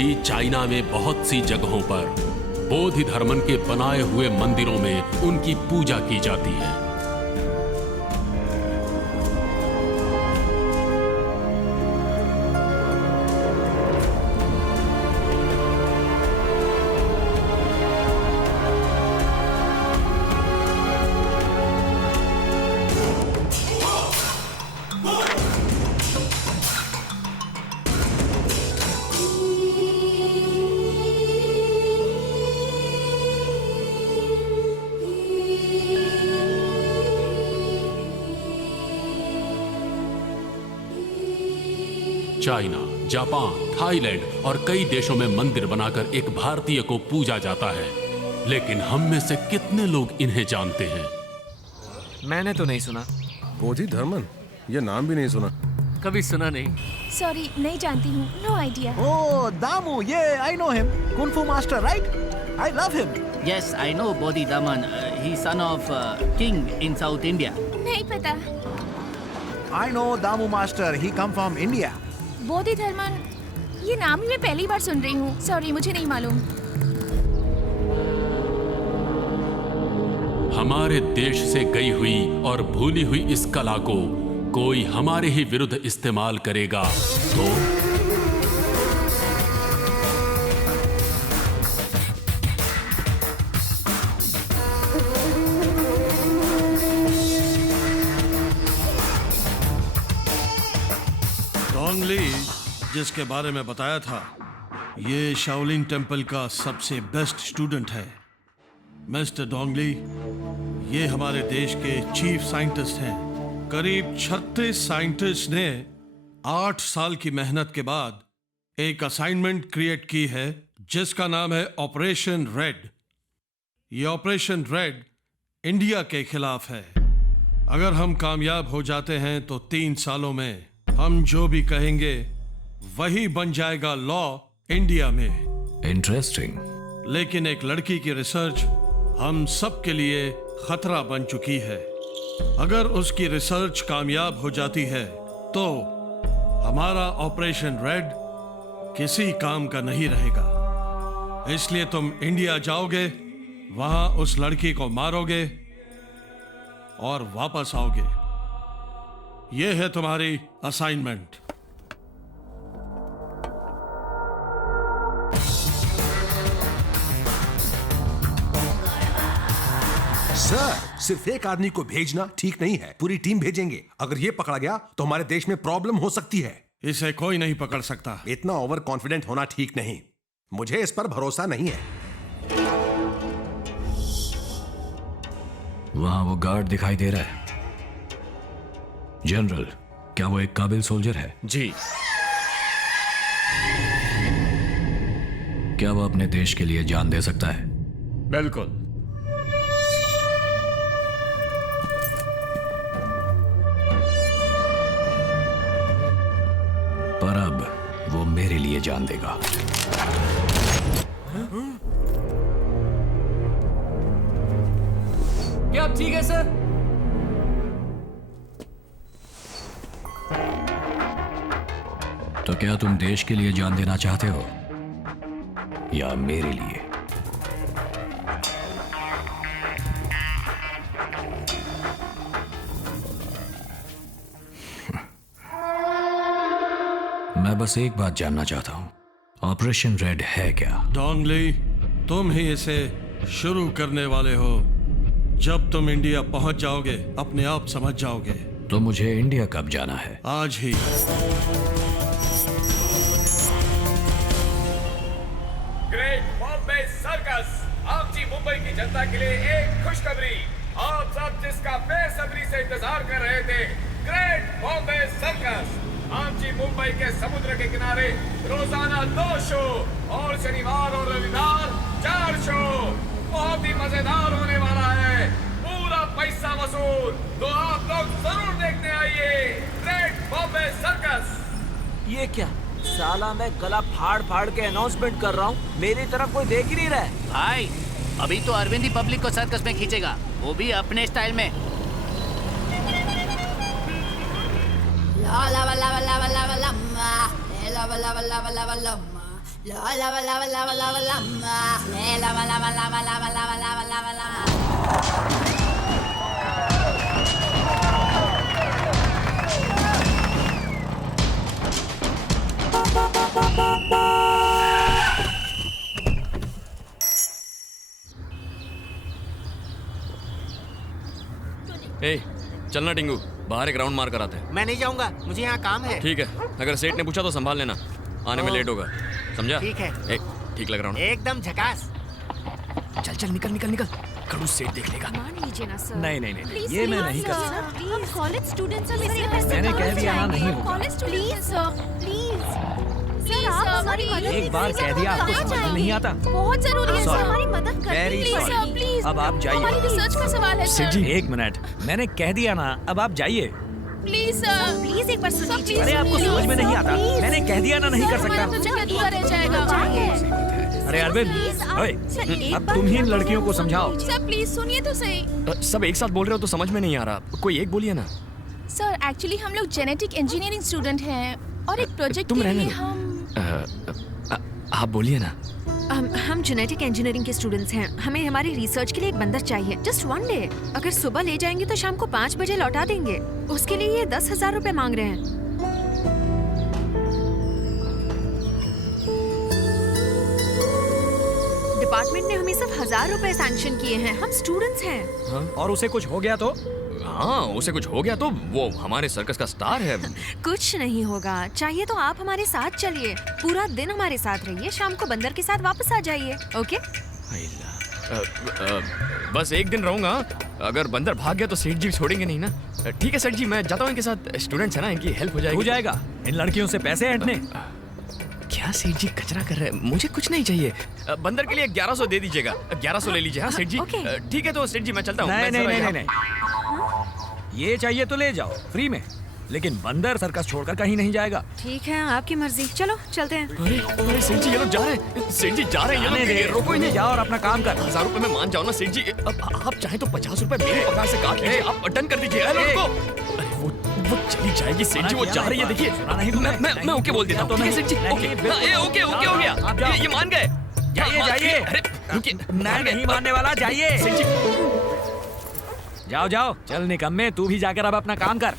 भी चाइना में बहुत सी जगहों पर बोधि धर्मन के बनाए हुए मंदिरों में उनकी पूजा की जाती है। चाइना, जापान, थाईलैंड और कई देशों में मंदिर बनाकर एक भारतीय को पूजा जाता है, लेकिन हम में से कितने लोग इन्हें जानते हैं? मैंने तो नहीं सुना। बोधि धर्मन, ये नाम भी नहीं सुना। कभी सुना नहीं। सॉरी, नहीं जानती हूँ। No idea. Oh, Damu, yeah, I know him. Kung Fu master, right? I love him. Yes, I know Bodhi Daman. He's son of king in South India. नहीं पता। I know Damu master. He come from India. बोधि धर्मन, ये नाम ही मैं पहली बार सुन रही हूँ। Sorry, मुझे नहीं मालूम। हमारे देश से गई हुई और भूली हुई इस कला को कोई हमारे ही विरुद्ध इस्तेमाल करेगा तो डोंगली, जिसके बारे में बताया था, ये शाओलिन टेम्पल का सबसे बेस्ट स्टूडेंट है। मिस्टर डोंगली, ये हमारे देश के चीफ साइंटिस्ट हैं। करीब 36 साइंटिस्ट ने 8 साल की मेहनत के बाद एक असाइनमेंट क्रिएट की है जिसका नाम है ऑपरेशन रेड। ये ऑपरेशन रेड इंडिया के खिलाफ है। अगर हम कामयाब हो जाते हैं तो 3 सालों में हम जो भी कहेंगे वही बन जाएगा लॉ इंडिया में। इंटरेस्टिंग। लेकिन एक लड़की की रिसर्च हम सब के लिए खतरा बन चुकी है। अगर उसकी रिसर्च कामयाब हो जाती है तो हमारा ऑपरेशन रेड किसी काम का नहीं रहेगा। इसलिए तुम इंडिया जाओगे, वहां उस लड़की को मारोगे और वापस आओगे। यह है तुम्हारी असाइनमेंट। सर, सिर्फ एक आदमी को भेजना ठीक नहीं है, पूरी टीम भेजेंगे। अगर ये पकड़ा गया तो हमारे देश में प्रॉब्लम हो सकती है। इसे कोई नहीं पकड़ सकता। इतना ओवर कॉन्फिडेंट होना ठीक नहीं। मुझे इस पर भरोसा नहीं है। वहां वो गार्ड दिखाई दे रहा है। जनरल, क्या वो एक काबिल सोल्जर है? जी। क्या वो अपने देश के लिए जान दे सकता है? बिल्कुल। पर अब वो मेरे लिए जान देगा। क्या आप ठीक है सर? तो क्या तुम देश के लिए जान देना चाहते हो या मेरे लिए? मैं बस एक बात जानना चाहता हूं, ऑपरेशन रेड है क्या? डोंगली, तुम ही इसे शुरू करने वाले हो। जब तुम इंडिया पहुंच जाओगे अपने आप समझ जाओगे। तो मुझे इंडिया कब जाना है? आज ही। ग्रेट बॉम्बे सर्कस आमची मुंबई की जनता के लिए एक खुशखबरी। आप सब जिसका बेसब्री से इंतजार कर रहे थे, ग्रेट बॉम्बे सर्कस आमची मुंबई के समुद्र के किनारे रोजाना 2 शो और शनिवार और रविवार 4 शो। बहुत ही मजेदार होने वाला है, पूरा पैसा वसूल। तो आप लोग जरूर देखने आइए ग्रेट बॉम्बे सर्कस। ये क्या साला, मैं गला फाड़ फाड़ के अनाउंसमेंट कर रहा हूँ, मेरी तरफ कोई देख ही नहीं रहा है। भाई, अभी तो अरविंद ही पब्लिक को सर्कस में खींचेगा, वो भी अपने स्टाइल में। ए, चलना टिंगू, बाहर एक राउंड मार कर आते हैं। मैं नहीं जाऊंगा, मुझे यहाँ काम है। ठीक है, अगर सेठ ने पूछा तो संभाल लेना, आने में लेट होगा, समझा? ठीक है। ए, ठीक लग रहा हूँ ना? एकदम झकास। चल चल निकल निकल निकल, खड़ूस सेठ देख लेगा। मान लीजिए ना सर। नहीं नहीं नहीं, ये मैं नहीं कर सकता। हम कॉलेज स्टूडेंट्स हैं, मैंने कह दिया ना, नहीं होगा। College students sir, please sir, आप हमारी मदद एक बार कह दिया, आपको समझ में नहीं आता। बहुत जरूरी है सर, Sorry. हमारी मदद करिए Very please sorry. Sir, please. अब आप जाइए। हमारी रिसर्च का सवाल है सेठ सर। जी, एक मिनट, मैंने कह दिया ना, अब आप जाइए। प्लीज सर, प्लीज एक बार सुनिए। अरे आपको समझ में नहीं आता, मैंने कह दिया ना, नहीं कर सकता। तो जगह अधूरा रह जाएगा। अरे अरविंद, ओए, अब तुम ही इन लड़कियों को समझाओ। सर प्लीज सुनिए तो सही। सब एक साथ बोल रहे हो तो समझ में नहीं आ रहा, कोई एक बोलिए ना। सर एक्चुअली हम लोग जेनेटिक इंजीनियरिंग स्टूडेंट हैं और एक प्रोजेक्ट तुम के रहने लिए दो। हम आप बोलिए ना। हम जेनेटिक इंजीनियरिंग के स्टूडेंट्स हैं। हमें हमारी रिसर्च के लिए एक बंदर चाहिए, जस्ट 1 डे। अगर सुबह ले जाएंगे तो शाम को 5 बजे लौटा देंगे। उसके लिए ये 10,000 रुपए मांग रहे हैं। डिपार्टमेंट ने हमें सिर्फ 1,000 रुपए सैंक्शन किए हैं। हम स्टूडेंट्स हैं। हाँ? और उसे कुछ हो गया तो? हाँ, उसे कुछ हो गया तो वो हमारे सर्कस का स्टार है। कुछ नहीं होगा, चाहिए तो आप हमारे साथ चलिए। पूरा दिन हमारे साथ रहिए, शाम को बंदर के साथ वापस आ जाइए। ओके? बस एक दिन रहूंगा, अगर बंदर भाग गया तो सेठ जी छोड़ेंगे नहीं ना। ठीक है सेठ जी, मैं जाता हूँ, इनके साथ स्टूडेंट्स है ना, इनकी हेल्प हो जाएगी। हो जाएगा, इन लड़कियों से पैसे हटने। क्या सेठ जी कचरा कर रहे हैं, मुझे कुछ नहीं चाहिए। बंदर के लिए 1100 दे दीजिएगा। 1100 ले लीजिए। हाँ सेठ जी, ठीक है तो सेठ जी मैं चलता हूँ। नहीं नहीं नहीं नहीं, ये चाहिए तो ले जाओ फ्री में, लेकिन बंदर सर्कस छोड़कर कहीं नहीं जाएगा। ठीक है, आपकी मर्जी, चलो चलते हैं। अरे सेठ जी, ये लोग जा रहे हैं। सेठ जी जा रहे हैं, ये लोग, रोको इन्हें। जाओ और अपना काम कर। 1000 रुपए में मान जाओ ना सेठ जी। अब आप चाहे तो 50 रुपए मेरे पगार से काट लीजिए। आप डन कर दीजिए। अरे वो चली जाएगी सेठ जी, वो जा रही है, देखिए। मैं ओके बोल देता हूँ। ठीक है सेठ जी, ओके ओके ओके हो गया, ये मान गए। जाइए जाइए। अरे रुकिए, नहीं मानने वाला, जाइए। सेठ जी जाओ जाओ, चल निकम्मे, तू भी जाकर अब अपना काम कर।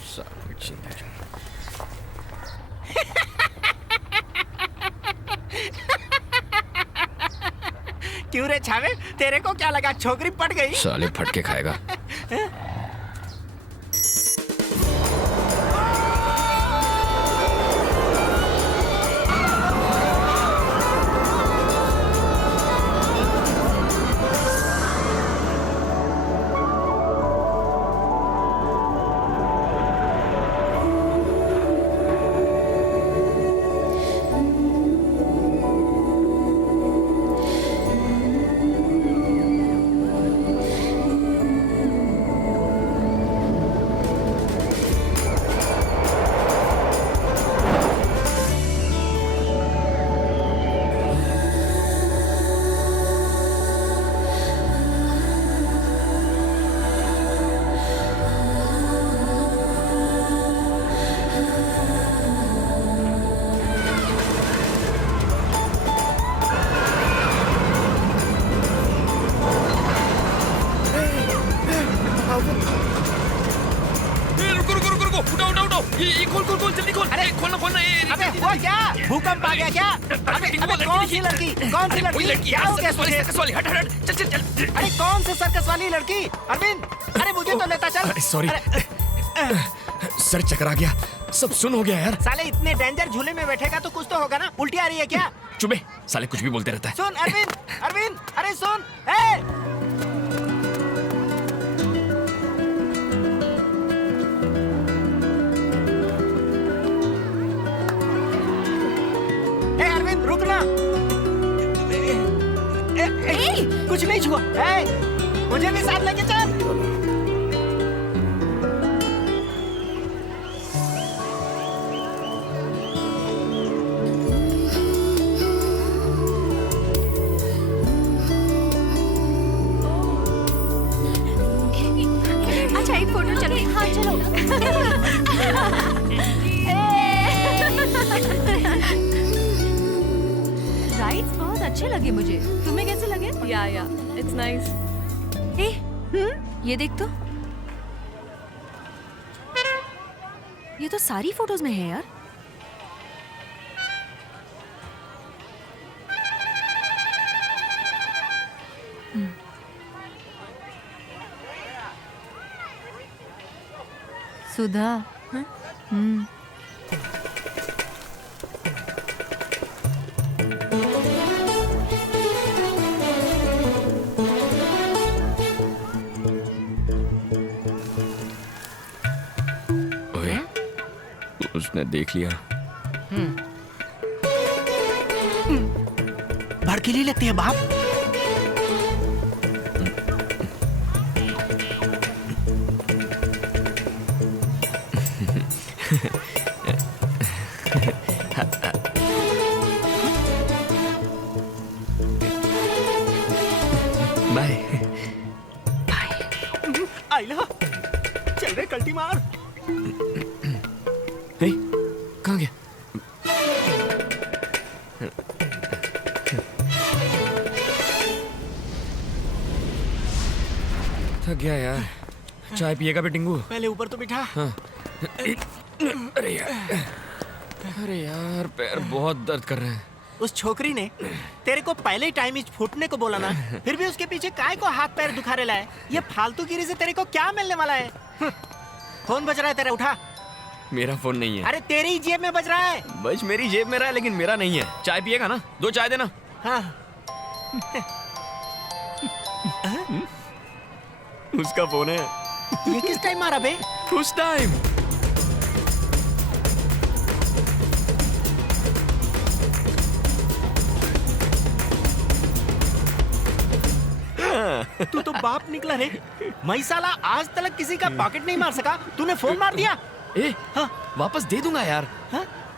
क्यों रे छावे, तेरे को क्या लगा छोकरी पट गई? साले फटके खाएगा। खोल जल्दी खोल। अरे खोलना खोलना। अबे हुआ क्या? भूकंप आ गया क्या? अबे कौन सी लड़की? कौन सी लड़की? क्या हो गया तुझे? सर्कस वाली, हट हट हट, चल चल चल। अरे कौन से सर्कस वाली लड़की? अरविंद, अरे मुझे तो लेता चल। सॉरी, सर चकरा गया, सब सुन हो गया यार। साले इतने डेंजर झूले में बैठेगा तो कुछ तो होगा ना? उल्टी आ रही है क्या? चुपे, साले कुछ भी बोलते रहता है। सुन अरविंद, अरविंद, अरे सुन। ए अरविंद रुक ना। कुछ नहीं छुआ। मुझे भी साथ लेके चल। अच्छा एक फोटो चलो। हाँ चलो। या इट्स नाइस। ये देख तो, ये तो सारी फोटोज में है यार। सुधा। ओए, उसने देख लिया। भड़कीली लगती है बाप। बाय। आइला, चल रे कल्टी मार। हे, कहाँ गया? थक गया यार। चाय पिएगा बे टिंगू? पहले ऊपर तो बिठा। हाँ। अरे यार पैर बहुत दर्द कर रहे हैं। उस छोकरी ने तेरे को पहले ही टाइम फूटने को बोला ना, फिर भी उसके पीछे काय को हाथ पैर दुखारे लाए। ये फालतूगिरी से तेरे को क्या मिलने वाला है? फोन बज रहा है तेरा, उठा। मेरा फोन नहीं है। अरे तेरी ही जेब में बज रहा है। बस मेरी जेब में रहा है लेकिन मेरा नहीं है। चाय पिएगा ना? 2 चाय देना। हाँ। उसका फोन है। ये किस टाइम मारा बे? उस टाइम। तू तो बाप निकला रे। मैं साला आज तक किसी का पॉकेट नहीं मार सका, तूने फोन मार दिया। हाँ, वापस दे दूंगा यार।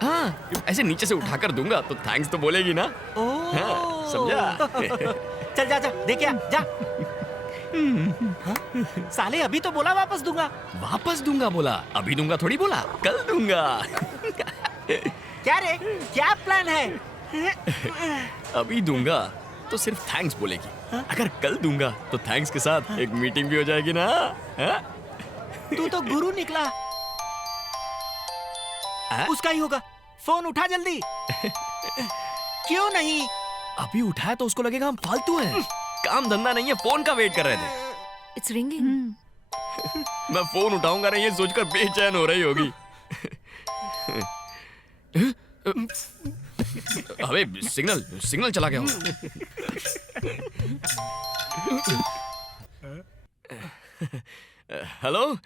हाँ, ऐसे नीचे से उठाकर दूंगा तो थैंक्स तो बोलेगी ना। हाँ, समझा? चल जा जा, दे क्या जा। साले अभी तो बोला वापस दूंगा। वापस दूंगा बोला, अभी दूंगा थोड़ी बोला, कल दूंगा। क्या रे, क्या प्लान है? अभी दूंगा तो सिर्फ थैंक्स बोलेगी, अगर कल दूंगा तो थैंक्स के साथ एक मीटिंग भी हो जाएगी ना। तू तो गुरु निकला। उसका ही होगा। फोन उठा जल्दी। क्यों नहीं? अभी उठाया तो उसको लगेगा हम फालतू हैं। काम धंधा नहीं है, फोन का वेट कर रहे थे। It's ringing. मैं फोन उठाऊंगा नहीं ये सोचकर बेचैन हो रही होगी। अबे सिग्नल चला गया। हेलो।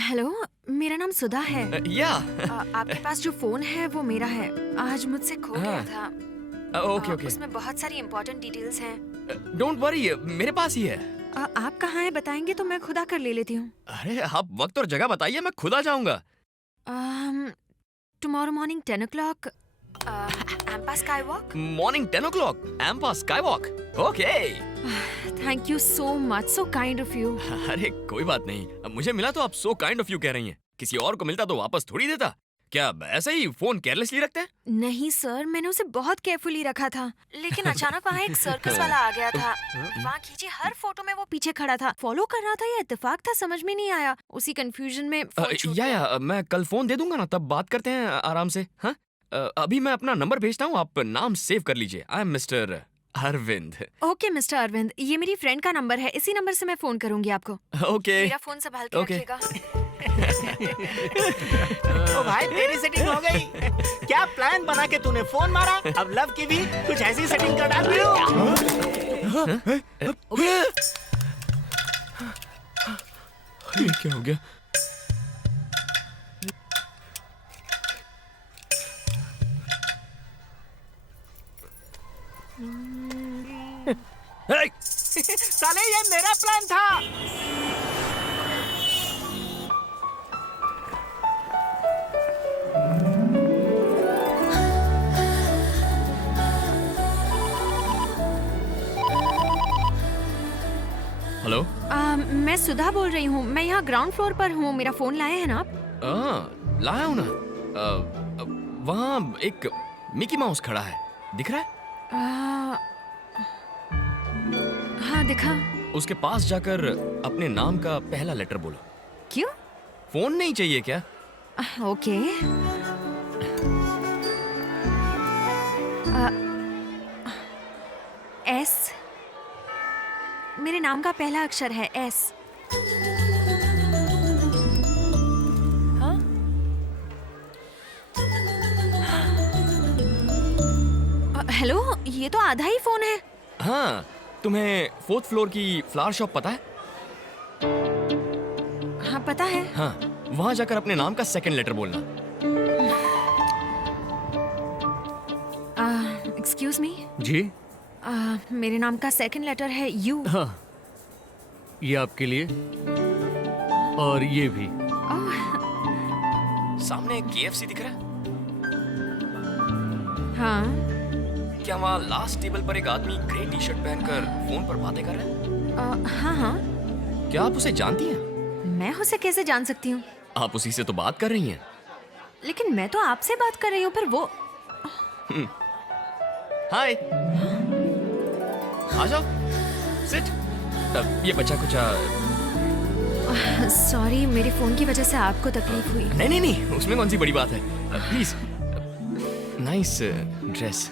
हेलो, मेरा नाम सुधा है। या आपके पास जो फोन है वो मेरा है। आज मुझसे खो गया था। ओके। उसमें बहुत सारी इम्पोर्टेंट डिटेल्स हैं। डोंट वरी, मेरे पास ही है। आप कहाँ हैं बताएंगे तो मैं खुद आकर ले लेती हूँ। अरे आप वक्त और जगह बताइए, मैं खुद आ जाऊंगा। टुमारो मॉर्निंग 10 o'clock, एम्पा स्काई वॉक। मॉर्निंग 10 o'clock, एम्पा sky walk. Okay. Thank you so much, so kind of you. अरे कोई बात नहीं, मुझे मिला तो आप सो काइंड ऑफ यू कह रही हैं। किसी और को मिलता तो वापस थोड़ी देता। क्या ऐसे ही फोन केयरलेसली रखते हैं? नहीं सर, मैंने उसे बहुत केयरफुली रखा था, लेकिन अचानक वहाँ एक सर्कस वाला आ गया था। वहाँ खींची हर फोटो में वो पीछे खड़ा था। फॉलो कर रहा था या इत्तेफाक था समझ में नहीं आया। उसी कंफ्यूजन में फोन छूट गया। मैं कल फोन दे दूंगा ना, तब बात करते हैं आराम से। हाँ, अभी मैं अपना नंबर भेजता हूँ, आप नाम सेव कर लीजिए। I am mister Arvind. Okay mister Arvind, ये मेरी फ्रेंड का नंबर है, इसी नंबर से मैं फोन करूंगी आपको। ओके। मेरा फोन संभाल के रखिएगा। ओ भाई, तेरी सेटिंग हो गई। क्या प्लान बना के तूने फोन मारा? अब लव की भी कुछ ऐसी सेटिंग कर डाल। ये क्या हो गया? साले ये मेरा प्लान था। हेलो। मैं सुधा बोल रही हूँ। मैं यहाँ ग्राउंड फ्लोर पर हूँ। मेरा फोन लाए हैं ना आप? लाया हूँ ना। वहाँ एक मिकी माउस खड़ा है, दिख रहा है? हाँ दिखा। उसके पास जाकर अपने नाम का पहला लेटर बोलो। क्यों? फोन नहीं चाहिए क्या? ओके। एस। मेरे नाम का पहला अक्षर है एस। हेलो, ये तो आधा ही फोन है। हाँ, तुम्हें 4th फ्लोर की फ्लावर शॉप पता है? हाँ पता है। हाँ, वहां जाकर अपने नाम का सेकंड लेटर बोलना। Excuse me. जी। मेरे नाम का सेकंड लेटर है यू। हाँ, ये आपके लिए और ये भी। सामने KFC दिख रहा है? हाँ। क्या वहाँ लास्ट टेबल पर एक आदमी ग्रे टी शर्ट पहनकर फोन पर बातें कर रहा है? हाँ हाँ। क्या आप उसे जानती हैं? मैं उसे कैसे जान सकती हूँ? आप उसी से तो बात कर रही हैं। लेकिन मैं तो आपसे बात कर रही हूँ, पर वो। हाय, आ जाओ, सिट। ये बच्चा कुछ सॉरी, मेरे फोन की वजह से आपको तकलीफ हुई। नहीं नहीं नहीं, उसमें कौन सी बड़ी बात है। प्लीज। Nice dress.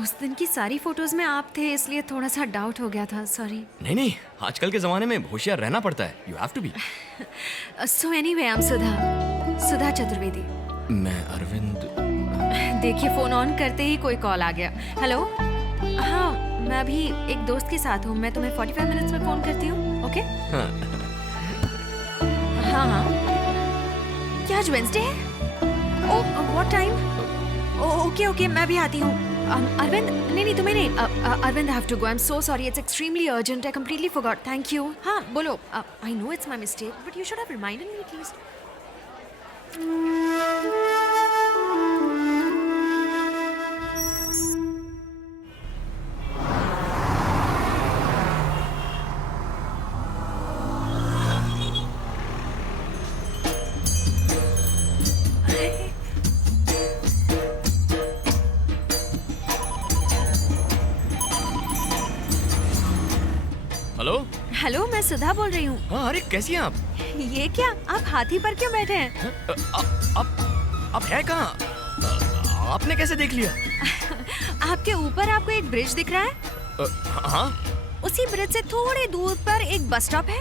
उस दिन की सारी फोटोज में आप थे, इसलिए थोड़ा सा डाउट हो गया था। सॉरी। नहीं नहीं, आजकल के जमाने में होशियार रहना पड़ता है। You have to be. So anyway, I am Sudha Chaturvedi. मैं अरविंद। देखिए, फोन ऑन करते ही कोई कॉल आ गया। हेलो। हाँ, मैं अभी एक दोस्त के साथ हूँ। मैं तुम्हें 45 मिनट्स में फोन करती हूँ। ओके? हाँ हाँ। क्या आज वेंसडे है? Oh, what time? Okay okay, मैं भी आती हूँ। अरविंद, नहीं तुम्हें नहीं। Arvind, I have to go. I am so sorry, it's extremely urgent. I completely forgot. Thank you. हाँ बोलो। I know it's my mistake, but you should have reminded me at least. Hello. Hello, मैं सुधा बोल रही हूँ। हाँ, अरे कैसी हैं आप? ये क्या, आप हाथी पर क्यों बैठे हैं? आप है कहाँ? आपने कैसे देख लिया? आपके ऊपर आपको एक ब्रिज दिख रहा है? हाँ। उसी ब्रिज से थोड़ी दूर पर एक बस स्टॉप है।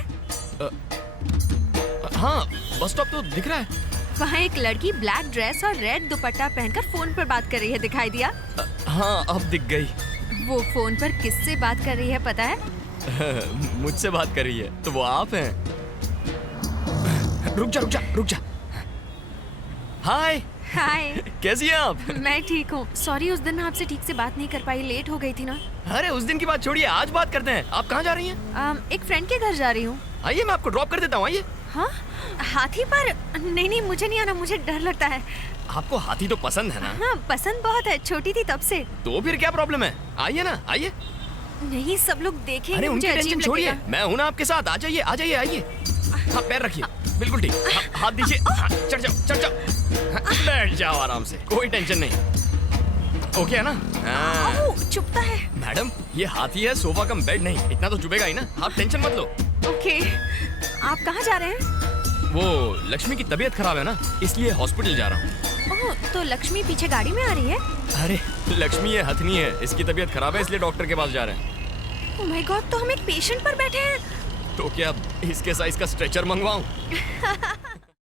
हाँ, बस स्टॉप तो दिख रहा है। वहाँ एक लड़की ब्लैक ड्रेस और रेड दुपट्टा पहनकर फोन पर बात कर रही है, दिखाई दिया? हाँ, अब दिख गई। वो फोन पर किससे बात कर रही है पता है? मुझसे बात कर रही है, तो वो आप हैं। रुक जा। हाय। हाय। कैसी हैं आप? मैं ठीक हूँ। सॉरी, उस दिन मैं आपसे ठीक से बात नहीं कर पाई, लेट हो गई थी ना। अरे उस दिन की बात छोड़िए, आज बात करते हैं। आप कहाँ जा रही हैं? एक फ्रेंड के घर जा रही हूँ। आइए, मैं आपको ड्रॉप कर देता हूँ। आइए। हाँ, हाथी पर? नहीं, मुझे नहीं आना, मुझे डर लगता है। आपको हाथी तो पसंद है ना? हाँ, पसंद बहुत है, छोटी थी तब से। तो फिर क्या प्रॉब्लम है? आइए ना, आइए। नहीं, सब लोग देखेंगे। अरे मुझे उनकी अजीब टेंशन छोड़िए, लगेगा। मैं हूं ना आपके साथ। आ जाइए, आइए। हाँ, पैर रखिए, बिल्कुल ठीक। हाथ दीजिए। हाँ, चढ़ जाओ। हाँ, बैठ जाओ आराम से, कोई टेंशन नहीं। ओके है ना? हाँ। चुभता है। मैडम, ये हाथी है, सोफा कम बेड नहीं। इतना तो चुभेगा ही ना, आप टेंशन मत लो। ओके। आप कहाँ जा रहे हैं? वो लक्ष्मी की तबीयत खराब है ना, इसलिए हॉस्पिटल जा रहा हूँ। ओह, तो लक्ष्मी पीछे गाड़ी में आ रही है? अरे लक्ष्मी ये हथनी है, इसकी तबीयत खराब है, इसलिए डॉक्टर के पास जा रहे हैं। ओह माय गॉड, तो हम एक पेशेंट पर बैठे हैं। तो क्या इसके साइज का स्ट्रेचर मंगवाऊं?